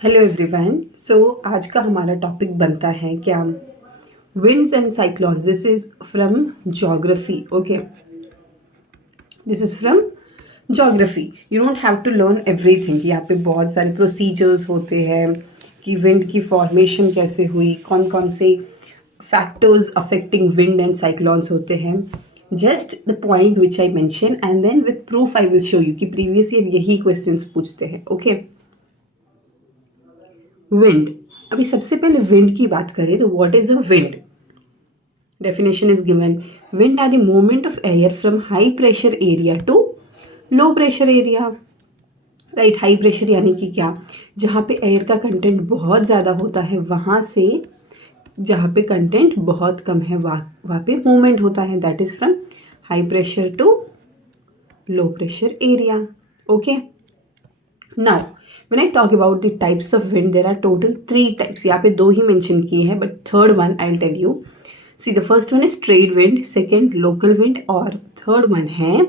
Hello everyone. सो आज का हमारा टॉपिक बनता है क्या, winds and cyclones. This is from geography. Okay, this is from geography. You don't have to learn everything. यहाँ पे बहुत सारे प्रोसीजर्स होते हैं कि विंड की फॉर्मेशन कैसे हुई, कौन कौन से factors affecting wind and cyclones होते हैं। Just the point which I mention and then with proof I will show you कि प्रीवियस ईयर यही क्वेश्चंस पूछते हैं। Okay, wind. अभी सबसे पहले विंड की बात करें तो what is a wind? Definition is given, wind are the movement of air from high pressure area to low pressure area. Right, high pressure यानी कि क्या, जहाँ पे एयर का कंटेंट बहुत ज़्यादा होता है वहाँ से जहाँ पे कंटेंट बहुत कम है वहाँ पे मूवमेंट होता है। That is from high pressure to low pressure area. Okay, now when I talk about the types of wind, there are total 3 types. यहाँ पे 2 ही mention किए हैं, but third one I'll tell you. See, the first one is trade wind, second local wind, और third one है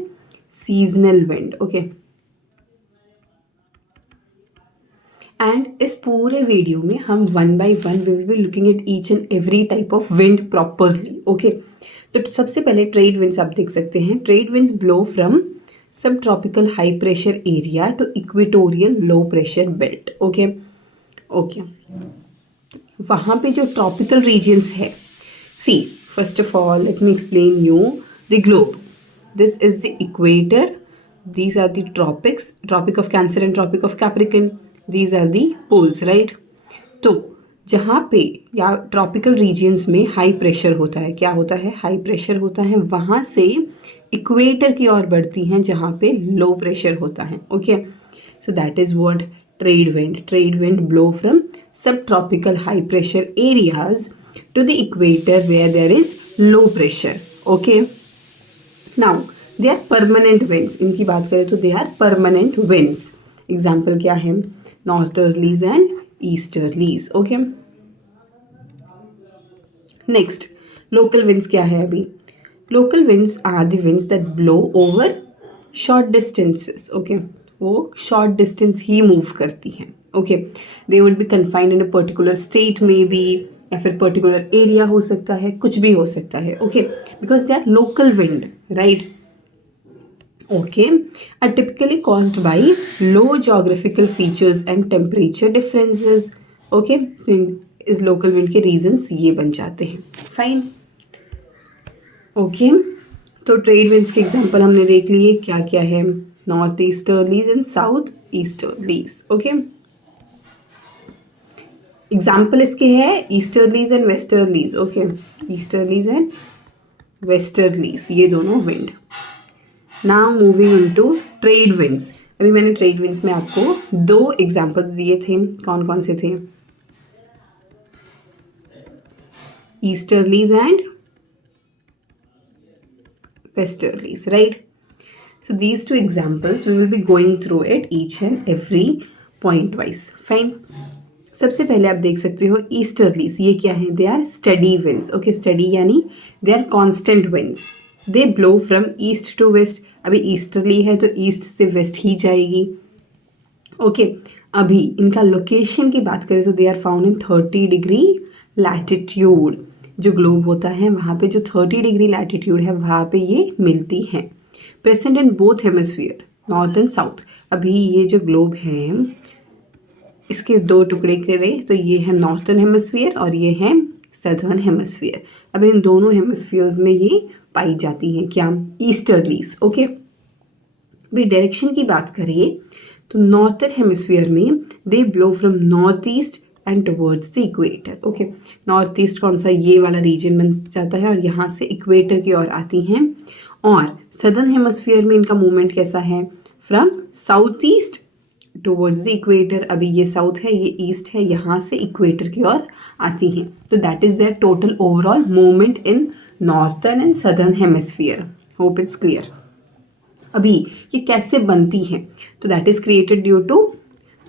seasonal wind. Okay. And इस पूरे video में हम one by one we will be looking at each and every type of wind properly. Okay. तो सबसे पहले trade winds आप देख सकते हैं. Trade winds blow from subtropical high pressure area to equatorial low pressure belt. Okay okay, वहाँ पे जो ट्रॉपिकल रीजन्स है, see first of all let me explain you the globe. This is the equator, these are the tropics, tropic of Cancer and tropic of Capricorn, these are the poles. Right, तो जहाँ पे या tropical regions में high pressure होता है, क्या होता है, हाई प्रेशर होता है, वहाँ से इक्वेटर की ओर बढ़ती हैं जहाँ पे लो प्रेशर होता है. Okay, so that is what trade wind. Trade wind blow from subtropical high pressure areas to the equator where there is low pressure. Okay, now they are permanent winds. इनकी बात करें तो they are permanent winds. Example क्या है, northerlies and easterlies. Okay, next local winds क्या है. अभी local winds are the winds that blow over short distances. Okay, वो शॉर्ट डिस्टेंस ही मूव करती हैं. Okay, they would be confined in a particular state में भी, या फिर पर्टिकुलर एरिया हो सकता है, कुछ भी हो सकता है. Okay, because they are local wind. Right, okay, are typically caused by low geographical features and temperature differences. Okay, इस local wind के reasons ये बन जाते हैं. Fine. Okay, तो trade winds के example हमने देख लिए, क्या क्या है, north easterlies and south easterlies. Okay, example इसके है easterlies and westerlies. Okay, easterlies and westerlies, ये दोनों wind. Now moving on to trade winds. अभी मैंने ट्रेड विंड्स में आपको 2 एग्जाम्पल्स दिए थे. कौन कौन से थे, easterlies and westerlies. Right, so these 2 examples we will be going through it each and every point wise. Fine, सबसे पहले आप देख सकते हो ईस्टर्लीज. ये क्या है, they are steady winds. Okay, steady यानी they are constant winds. They blow from east to west. अभी ईस्टर्ली है तो ईस्ट से वेस्ट ही जाएगी. ओके, अभी इनका लोकेशन की बात करें तो they are found in 30 degree latitude. जो ग्लोब होता है वहाँ पे जो 30 डिग्री लैटिट्यूड है वहाँ पे ये मिलती हैं. Present in both hemisphere, north and south. अभी ये जो ग्लोब है इसके 2 टुकड़े करें तो ये है नॉर्थर्न हेमिस्फीयर और ये है सदर्न हेमिस्फीयर. अब इन दोनों हेमिस्फीयर्स में ये पाई जाती हैं क्या, ईस्टर्लीज. ओके, भी डायरेक्शन की बात करें तो नॉर्थर्न हेमिस्फीयर में they blow from north east and towards the equator. Okay, north east कौन सा, ये वाला रीजन बन जाता है और यहाँ से इक्वेटर की ओर आती हैं. और सदर्न हेमिस्फीयर में इनका मूवमेंट कैसा है, from south east towards the equator. अभी ये साउथ है, ये ईस्ट है, यहाँ से इक्वेटर की ओर आती हैं. तो that is their total overall movement in northern and southern hemisphere. Hope it's clear. अभी ये कैसे बनती है, तो that is created due to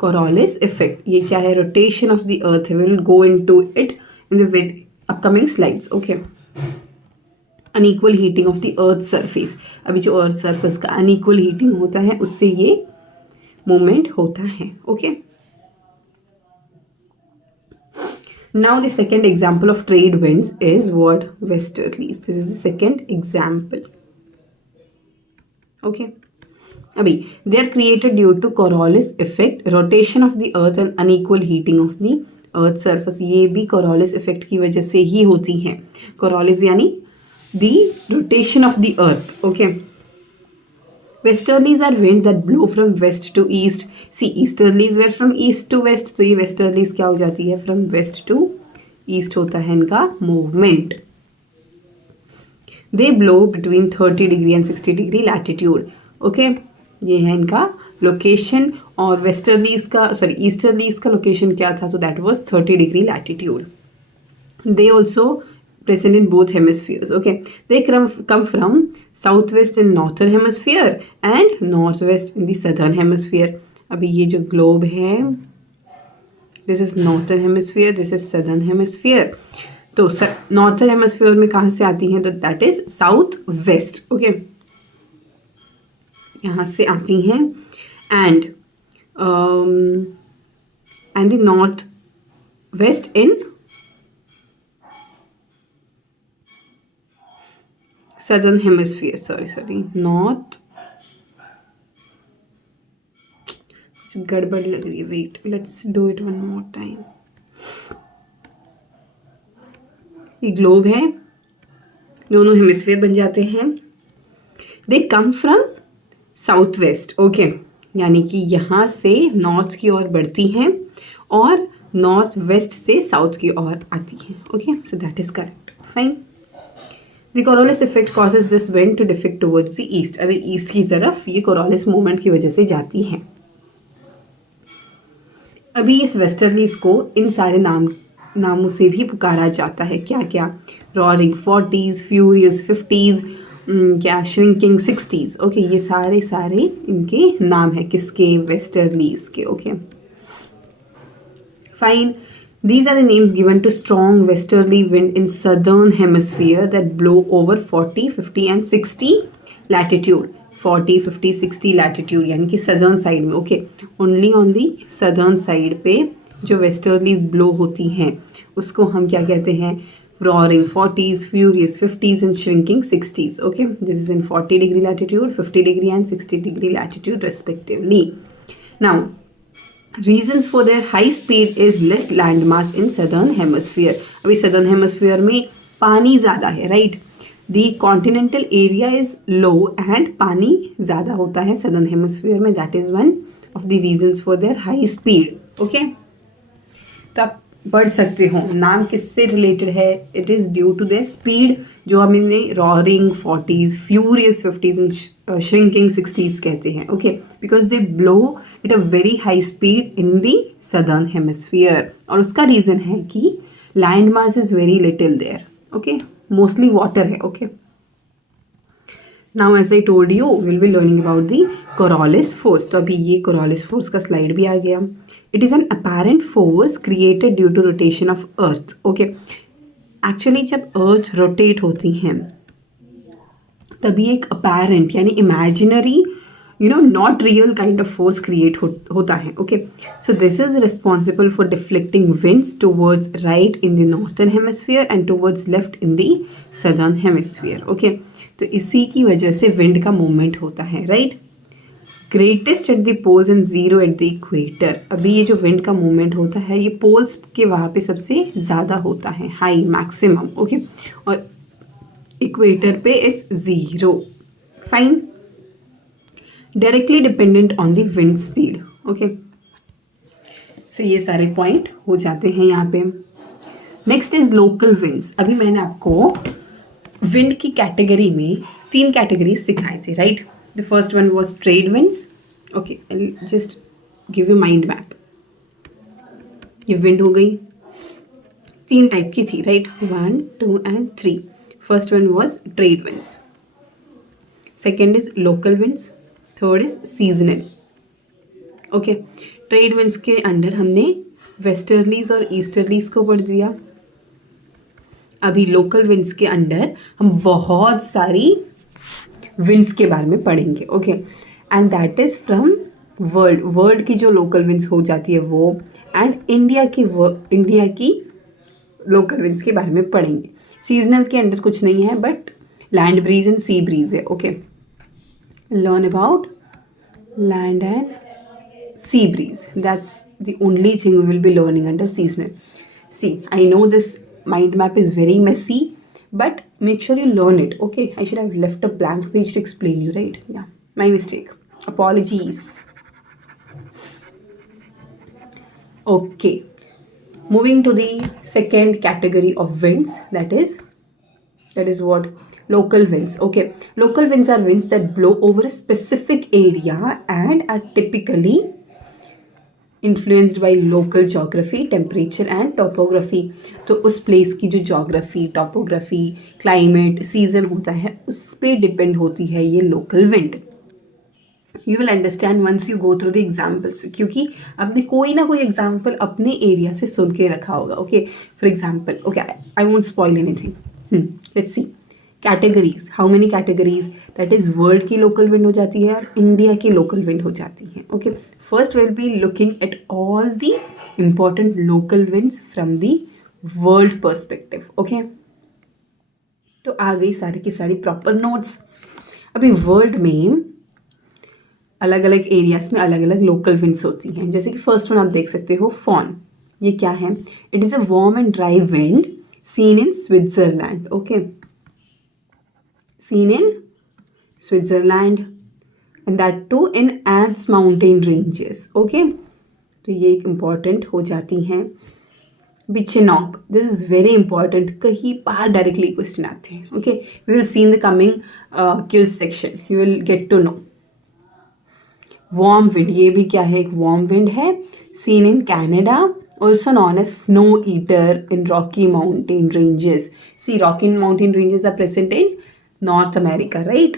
Coriolis effect. ये क्या है, rotation of the earth. Will go into it in the upcoming slides. Okay, unequal heating of the earth surface. अभी जो अर्थ सरफेस का अनइक्वल हीटिंग होता है उससे ये मूवमेंट होता है. Okay, Now the second example of trade winds is what? Westerlies. This is the second example. Okay. अभी they are created due to Coriolis effect, rotation of the earth and unequal heating of the earth surface. ये भी Coriolis effect की वजह से ही होती हैं. Coriolis यानी the rotation of the earth. Okay. Westerlies are winds that blow from west to east. See, easterlies were from east to west. तो ये westerlies क्या हो जाती है? From west to east होता है इनका movement. They blow between 30 degree and 60 degree latitude. Okay. ये है इनका लोकेशन. और वेस्टर्लीज का ईस्टर्लीज का लोकेशन क्या था? तो that was 30 degree latitude. They also present in both hemispheres. Okay, they come from southwest in northern hemisphere and northwest in the southern hemisphere. अभी ये जो globe है, this is northern hemisphere, this is southern hemisphere. तो northern hemisphere में कहाँ से आती हैं? तो that is south west. Okay, यहाँ से आती हैं and the north west in southern hemisphere. Sorry, north. गड़बड़ लग रही है. Wait, let's do it one more time. ये ग्लोब है, दोनों हेमिस्फीयर बन जाते हैं. They come from south west. Okay, यानी कि यहाँ से नॉर्थ की ओर बढ़ती हैं और नॉर्थ वेस्ट से साउथ की ओर आती हैं. Okay, so that is correct. Fine. The Coriolis effect causes this wind to defect towards the east. अभी ईस्ट की तरफ ये Coriolis मूवमेंट की वजह से जाती है. अभी इस वेस्टर्लीज को इन सारे नामों से भी पुकारा जाता है. क्या क्या? रॉरिंग 40s, फ्यूरियस 50s, क्या श्रिंकिंग 60s. ओके, ये सारे इनके नाम है. किसके? वेस्टर्लीज के. Okay, fine. These are the names given to strong westerly wind in southern hemisphere that blow over 40, 50 and 60 latitude. 40, 50, 60 latitude यानी कि southern side में. Okay, only on the southern side पे जो westerlies blow होती हैं उसको हम क्या कहते हैं? Roaring 40s, furious 50s and shrinking 60s. Okay, this is in 40 degree latitude, 50 degree and 60 degree latitude respectively. Now, reasons for their high speed is less land mass in southern hemisphere. अभी southern hemisphere में पानी ज़्यादा है, right. The continental area is low and पानी ज़्यादा होता है southern hemisphere में. That is one of the reasons for their high speed. Okay, तो आप पढ़ सकते हो नाम किससे रिलेटेड है. It is due to their speed, जो हम इन्हें रॉरिंग 40s, furious 50s and shrinking 60s कहते हैं. Okay, because they blow at a very high speed in the southern hemisphere. और उसका रीज़न है कि land mass is very little there. Okay, mostly water है. Okay, now as I told you will be learning about the Coriolis force. तो अभी ये Coriolis force का slide भी आ गया. It is an apparent force created due to rotation of earth. Okay, actually जब earth rotate होती हैं तभी एक apparent यानी imaginary, not real kind of force create होता है. Okay, so this is responsible for deflecting winds towards right in the northern hemisphere and towards left in the southern hemisphere. Okay, तो इसी की वजह से विंड का movement होता है, right. Greatest at the poles and zero at the equator. अभी ये जो विंड का मूवमेंट होता है ये पोल्स के वहाँ पे सबसे ज़्यादा होता है, हाई मैक्सिमम. ओके, और इक्वेटर पे it's zero. Fine. Directly dependent on the wind speed. Okay, so ये सारे पॉइंट हो जाते हैं यहाँ पे. Next is local winds. अभी मैंने आपको विंड की कैटेगरी में 3 कैटेगरीज सिखाए थे, right. The first one was trade winds. Okay, I'll just give you mind map. ये विंड हो गई. 3 टाइप की थी, right. 1, 2 and 3. First one was trade winds. Second is local winds. Third is seasonal. Okay, trade winds के under हमने westerlies और easterlies को पढ़ दिया. अभी लोकल विंड्स के अंडर हम बहुत सारी विंड्स के बारे में पढ़ेंगे. Okay, and that is from world की जो लोकल विंड्स हो जाती है वो, एंड इंडिया की लोकल विंड्स के बारे में पढ़ेंगे। सीजनल के अंदर कुछ नहीं है, but land breeze and sea breeze है। Okay, learn about land and sea breeze. That's the only thing we will be learning under seasonal. See, I know this mind map is very messy, but make sure you learn it. Okay, I should have left a blank page to explain you, right? Yeah, my mistake. Apologies. Okay, moving to the second category of winds, that is what? Local winds. Okay, local winds are winds that blow over a specific area and are typically influenced by local geography, temperature and topography. तो उस place की जो geography, topography, climate, season होता है, उस पर depend होती है ये local wind. You will understand once you go through the examples, क्योंकि आपने कोई ना कोई एग्जाम्पल अपने एरिया से सुन के रखा होगा। Okay, for example, okay, I won't spoil anything. Let's see categories, how many categories, that is world की लोकल विंड हो जाती है और इंडिया की लोकल विंड हो जाती है। Okay, first will be looking at all the important local winds from the world perspective. Okay, तो आ गई सारी की सारी प्रॉपर नोट्स। अभी वर्ल्ड में अलग अलग एरियाज में अलग अलग लोकल विंड्स होती हैं। जैसे कि फर्स्ट वन आप देख सकते हो, फॉन। ये क्या है? It is a warm and dry wind seen in Switzerland. Okay, seen in Switzerland and that too in Alps mountain ranges. Okay, तो ये एक इम्पॉर्टेंट हो जाती हैं। बिचिनॉक, दिस इज वेरी इंपॉर्टेंट, कहीं बाहर डायरेक्टली क्वेश्चन आते हैं। Okay, we will see in the coming quiz section, you will get to know. Warm wind, ये भी क्या है? एक वार्म विंड है, seen in Canada, also known as snow eater in Rocky Mountain ranges. See, Rocky Mountain ranges are present in North America, right?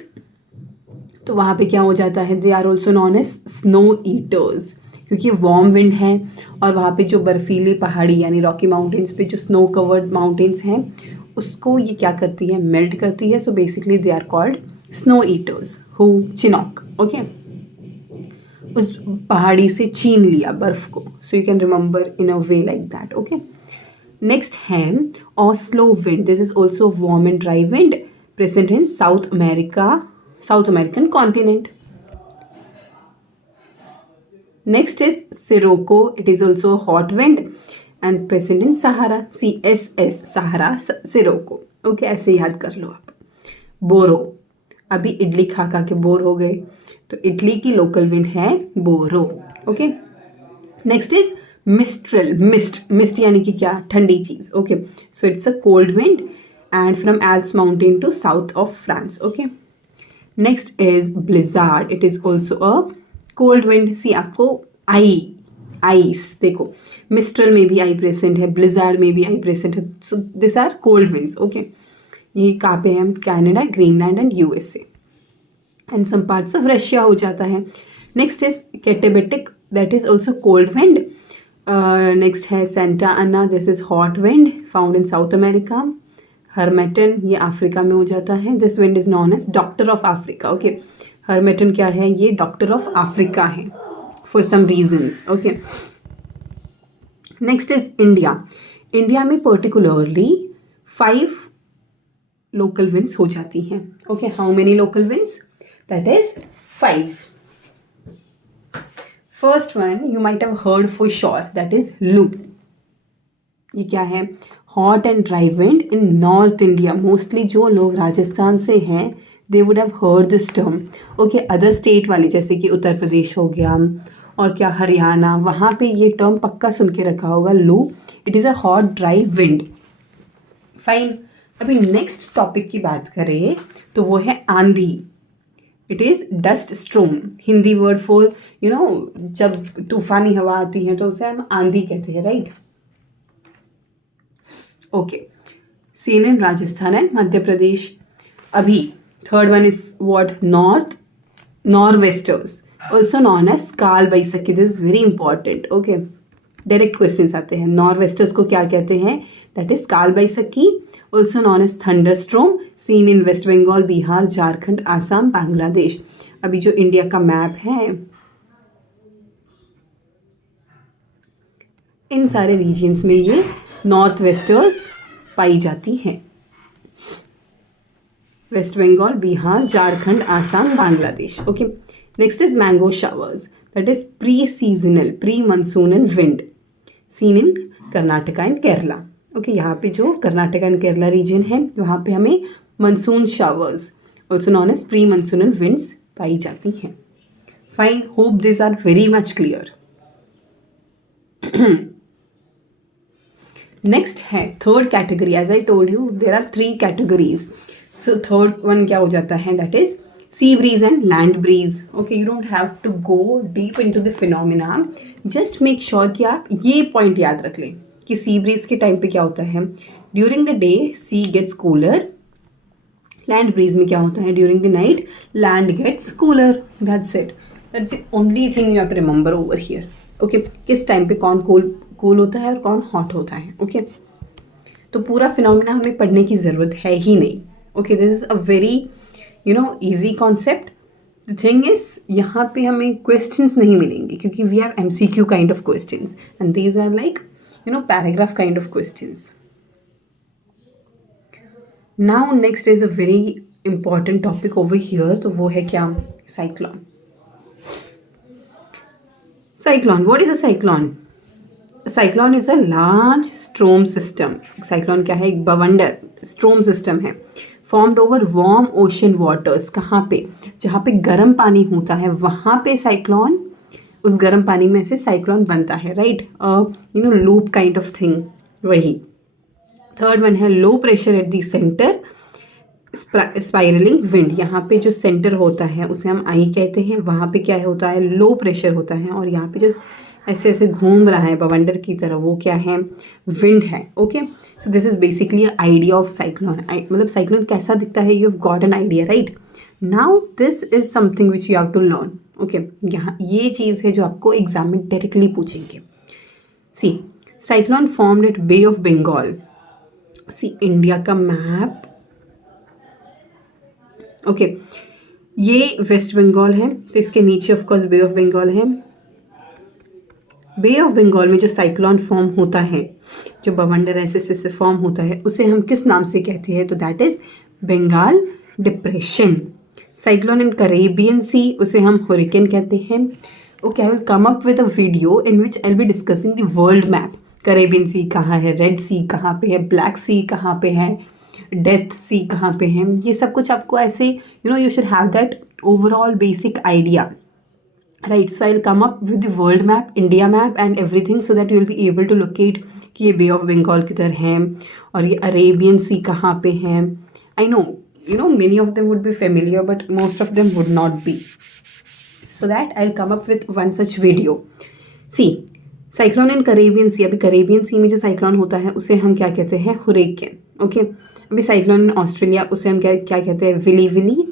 तो वहाँ पे क्या हो जाता है? They are also known as snow eaters, क्योंकि warm wind है और वहाँ पे जो बर्फीली पहाड़ी यानी रॉकी माउंटेन्स पे जो स्नो कवर्ड माउंटेन्स हैं उसको ये क्या करती है? मेल्ट करती है। So basically they are called snow eaters who Chinook. Okay, उस पहाड़ी से छीन लिया बर्फ को। So you can remember in a way like that. Okay, next है ऑस्लो विंड। This is also warm and dry wind present in South American continent. Next is Sirocco. It is also hot wind and present in Sahara. CSS Sahara Sirocco. Okay, ऐसे याद कर लो आप। बोरो, अभी इडली खा खा के बोर हो गए, तो इडली की लोकल विंड है Bora. Okay, next is Mistral. Mist यानी कि क्या? ठंडी चीज। Okay, so it's a cold wind and from Alps mountain to south of France. Okay, next is blizzard. It is also a cold wind. See, आपको ice देखो, mistral में भी आई प्रेजेंट है, ब्लिजार्ड में भी आई प्रेजेंट है। So this are cold winds. Okay, ये कहाँ पे है? Canada, Greenland and USA and some parts of Russia हो जाता है। Next is katabatic, that is also cold wind. Next है Santa Ana, this is hot wind found in South America. Harmattan, ये Africa में हो जाता है। This wind is known as doctor of Africa. Okay, Harmattan क्या है? ये doctor of Africa है for some reasons. Okay, next is India. India में पर्टिकुलरली 5 लोकल विंड्स हो जाती हैं। Okay, how many local winds? That is 5. First one you might have heard for sure, that is loo. ये क्या है? Hot and dry wind in North India. Mostly जो लोग राजस्थान से हैं they would have heard this term. Okay, other state वाले जैसे कि उत्तर प्रदेश हो गया और क्या हरियाणा, वहाँ पे ये टर्म पक्का सुन के रखा होगा, लू। It is a hot dry wind. Fine, अभी नेक्स्ट टॉपिक की बात करें तो वो है आंधी। It is dust स्ट्रोम, Hindi word for you know जब तूफानी हवा आती है तो उसे हम आंधी कहते हैं, right? Okay, seen in Rajasthan and Madhya Pradesh. अभी third one is what? Norwesters, also known as Kal Baisakhi. This is very important. Okay, direct questions आते हैं। नॉर्वेस्टर्स को क्या कहते हैं? That is Kal Baisakhi, also known as thunderstorm, seen in West Bengal, Bihar, Jharkhand, Assam, Bangladesh. अभी जो इंडिया का मैप है, इन सारे रीजन्स में ये नॉर्थ वेस्टर्स पाई जाती हैं। West Bengal, Bihar, Jharkhand, Assam, Bangladesh. Okay, next is mango showers, that is pre seasonal, pre monsoonal wind seen in Karnataka and Kerala. Okay, यहाँ पे जो कर्नाटका एंड केरला रीजन है वहाँ पे हमें monsoon showers also known as pre monsoonal winds पाई जाती हैं। Fine, hope this are very much clear. Next है third category. As I told you there are 3 categories. So third one क्या हो जाता है, that is sea breeze and land breeze. Okay, you don't have to go deep into the phenomena, just make sure कि आप ये point याद रख लें कि सी ब्रीज के टाइम पे क्या होता है, during the day sea gets cooler, land breeze में क्या होता है, during the night land gets cooler. That's it, that's the only thing you have to remember over here. Okay, किस टाइम पे कौन कूल होता है और कौन हॉट होता है। ओके, तो पूरा फिनोमिना हमें पढ़ने की ज़रूरत है ही नहीं। Okay, this is a very easy concept. The thing is यहाँ पे हमें क्वेश्चंस नहीं मिलेंगे क्योंकि we have MCQ kind of questions and these are like paragraph kind of questions. Now next is a very important topic over here, तो वो है क्या, cyclone. Cyclone, what is a cyclone? Cyclone is a large storm system. Cyclone क्या है, एक बवंडर storm system है, formed over warm ocean waters. कहाँ पे, जहाँ पे गर्म पानी होता है वहाँ पे साइक्लोन, उस गर्म पानी में से साइक्लोन बनता है, right, loop kind of thing, वही। थर्ड वन है low pressure at the centre, spiralling wind. यहाँ पे जो सेंटर होता है उसे हम आई कहते हैं, वहाँ पे क्या होता है, लो प्रेशर होता है, और यहाँ पे जो ऐसे ऐसे घूम रहा है बवंडर की तरह, वो क्या है, विंड है। Okay, so this is basically idea of cyclone. मतलब साइक्लोन कैसा दिखता है, you have got an idea, right. Now this is something which you have to learn. Okay, यहाँ ये चीज़ है जो आपको एग्जाम में डायरेक्टली पूछेंगे। See, cyclone formed at Bay of Bengal. See, India का मैप। ओके, ये वेस्ट बंगाल है, तो इसके नीचे of course Bay of Bengal है। बे ऑफ बंगाल में जो साइक्लोन फॉर्म होता है, जो बवंडर ऐसे फॉर्म होता है, उसे हम किस नाम से कहते हैं, तो that is Bengal depression. Cyclone in Caribbean Sea, उसे हम हुरिकेन कहते हैं। Okay, I will come up with a video in which I will be discussing the world map. Caribbean Sea कहाँ है, रेड सी कहाँ पे है, ब्लैक सी कहाँ पे है, डेथ सी कहाँ पे है, ये सब कुछ आपको ऐसे you should have that overall basic idea, right. So I will come up with the world map, India map and everything, so that you will be able to locate कि ये बे ऑफ बंगाल किधर है और ये अरेबियन सी कहाँ पे है। I know many of them would be familiar but most of them would not be, so that I will come up with one such video. See, cyclone in Caribbean Sea, अभी Caribbean सी में जो cyclone होता है उसे हम क्या कहते हैं, हुरिकेन। ओके, अभी साइक्लोन इन ऑस्ट्रेलिया, उसे हम क्या क्या कहते हैं, विली विली।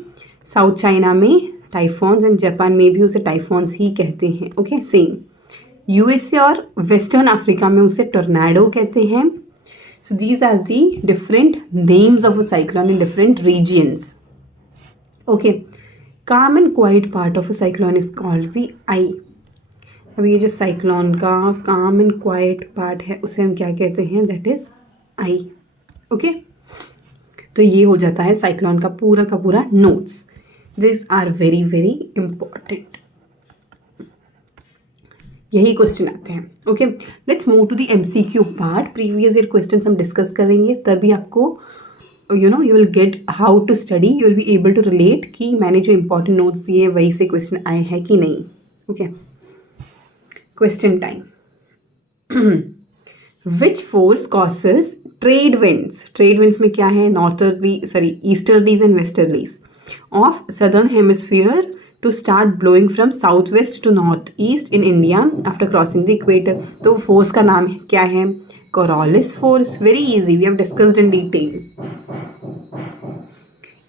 साउथ चाइना में टाइफॉन्स एंड जापान में भी उसे टाइफॉन्स ही कहते हैं। Okay, same. USA और वेस्टर्न अफ्रीका में उसे टोर्नाडो कहते हैं। So these are the different names of a cyclone in different regions. Okay, calm and quiet part of a cyclone is called the eye. अब ये जो साइक्लोन का काम एंड क्वाइट पार्ट है उसे हम क्या कहते हैं, दैट इज आई। ओके, तो ये हो जाता है साइक्लोन का पूरा notes. This are very very important, यही क्वेश्चन आते हैं। Okay, let's move to the MCQ part. Previous year question हम डिस्कस करेंगे, तभी आपको you will get how to study, you will be able to relate कि मैंने जो इंपॉर्टेंट नोट्स दिए वही से क्वेश्चन आए हैं कि नहीं। Okay, question time. Which force causes trade winds, trade winds में क्या है, easterlies and westerlies of southern hemisphere to start blowing from southwest to northeast in India after crossing the equator। तो फोर्स का नाम क्या है, Coriolis force। Very easy, we have discussed in detail।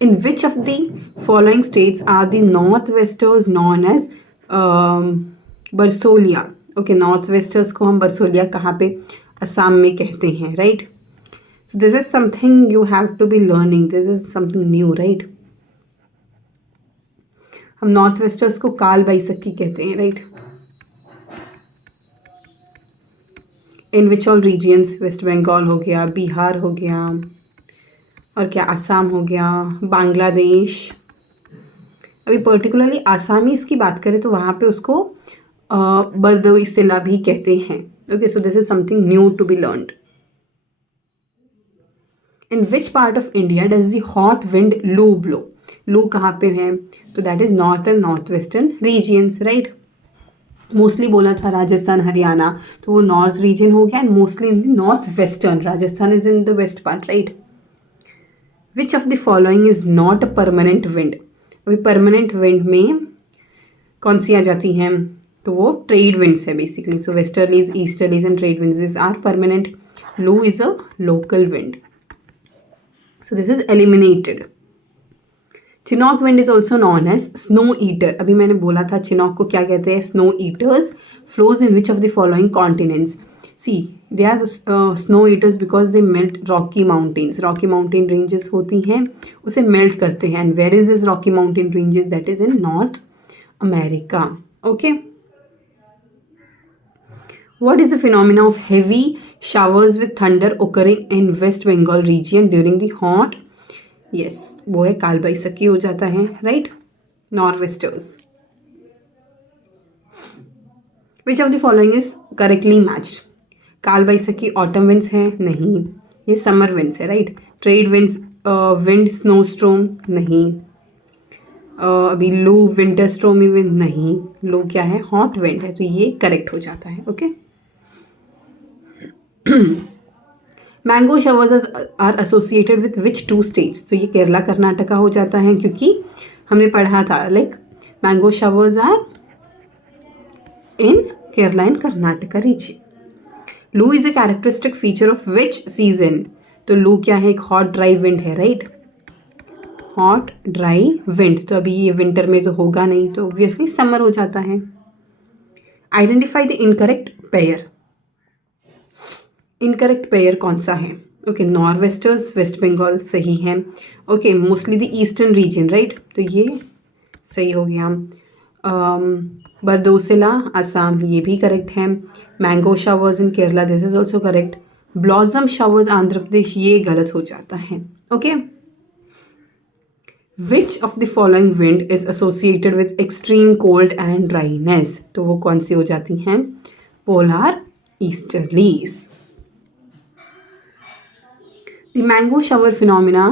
In which of the following states are the northwesters known as बरसोलिया? Okay, northwesters को हम बरसोलिया कहाँ पे, असम में कहते हैं, right. So this is something you have to be learning, this is something new, right. हम नॉर्थ वेस्टर्स को काल बैसाखी कहते हैं, right. In which all regions, West Bengal हो गया, बिहार हो गया, और क्या असम हो गया, बांग्लादेश। अभी पर्टिकुलरली आसामीज़ की बात करें तो वहाँ पे उसको बरदोई-सिला भी कहते हैं। Okay, so this is something new to be learned. In which part of India does the hot wind loo blow? Loo कहाँ पे है? तो that is north and north western regions, right. Mostly बोला था राजस्थान हरियाणा, तो वो नॉर्थ रीजन हो गया, and mostly in the north western, Rajasthan is in the west part, right. Which of the following is not a permanent wind? अभी permanent wind में कौन सी आ जाती हैं? तो वो ट्रेड विंड्स है basically. So westerlies, easterlies and trade winds are permanent. Loo is a local wind. So this is eliminated. Chinook wind is also known as snow eater. अभी मैंने बोला था Chinook को क्या कहते हैं? Snow eaters. Flows in which of the following continents? See, they are snow eaters because they melt Rocky Mountains. Rocky Mountain ranges होती हैं, उसे melt करते हैं. And where is this Rocky Mountain ranges? That is in North America. Okay. What is the phenomena of heavy showers with thunder occurring in West Bengal region during the hot? Yes, वो है काल बैसाखी हो जाता है, right? Nor'westers. Which of the following is correctly matched? काल Baisakhi autumn winds है? नहीं, ये समर विंड्स है, right. Trade winds, wind snow स्ट्रोम नहीं। अभी लू विंटर स्ट्रोमी विंड नहीं। लू क्या है? हॉट विंड है, तो ये करेक्ट हो जाता है, okay. Mango showers are associated with which two states? तो ये केरला कर्नाटका हो जाता है, क्योंकि हमने पढ़ा था like mango showers are in Kerala and Karnataka region. Loo is a characteristic feature of which season? तो लू क्या है? एक हॉट ड्राई विंड है, राइट. हॉट ड्राई विंड, तो अभी ये विंटर में तो होगा नहीं, तो ऑब्वियसली समर हो जाता है. Identify the incorrect pair. Incorrect pair कौन सा है? ओके, नॉर्वेस्टर्स, वेस्ट बंगाल सही है. Okay, mostly the eastern region, right, तो ये सही हो गया. बरदोसिला असम, ये भी करेक्ट है. Mango showers in Kerala, this is also correct. Blossom showers Andhra Pradesh, ये गलत हो जाता है. Okay. Which of the following wind is associated with extreme cold and dryness? तो वो कौन सी हो जाती हैं? Polar easterlies. The mango shower phenomena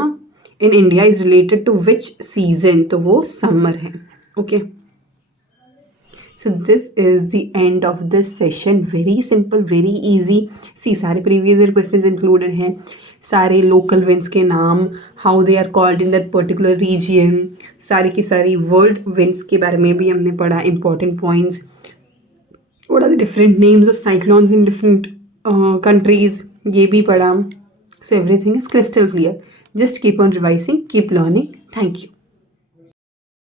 in India is related to which season? तो वो summer है. Okay. So this is the end of this session. Very simple, very easy. See, सारे previous year questions included हैं. सारे local winds के नाम, how they are called in that particular region. सारी की सारी world winds के बारे में भी हमने पढ़ा. Important points. What are the different names of cyclones in different countries? ये भी पढ़ा. So everything is crystal clear. Just keep on revising, keep learning. Thank you.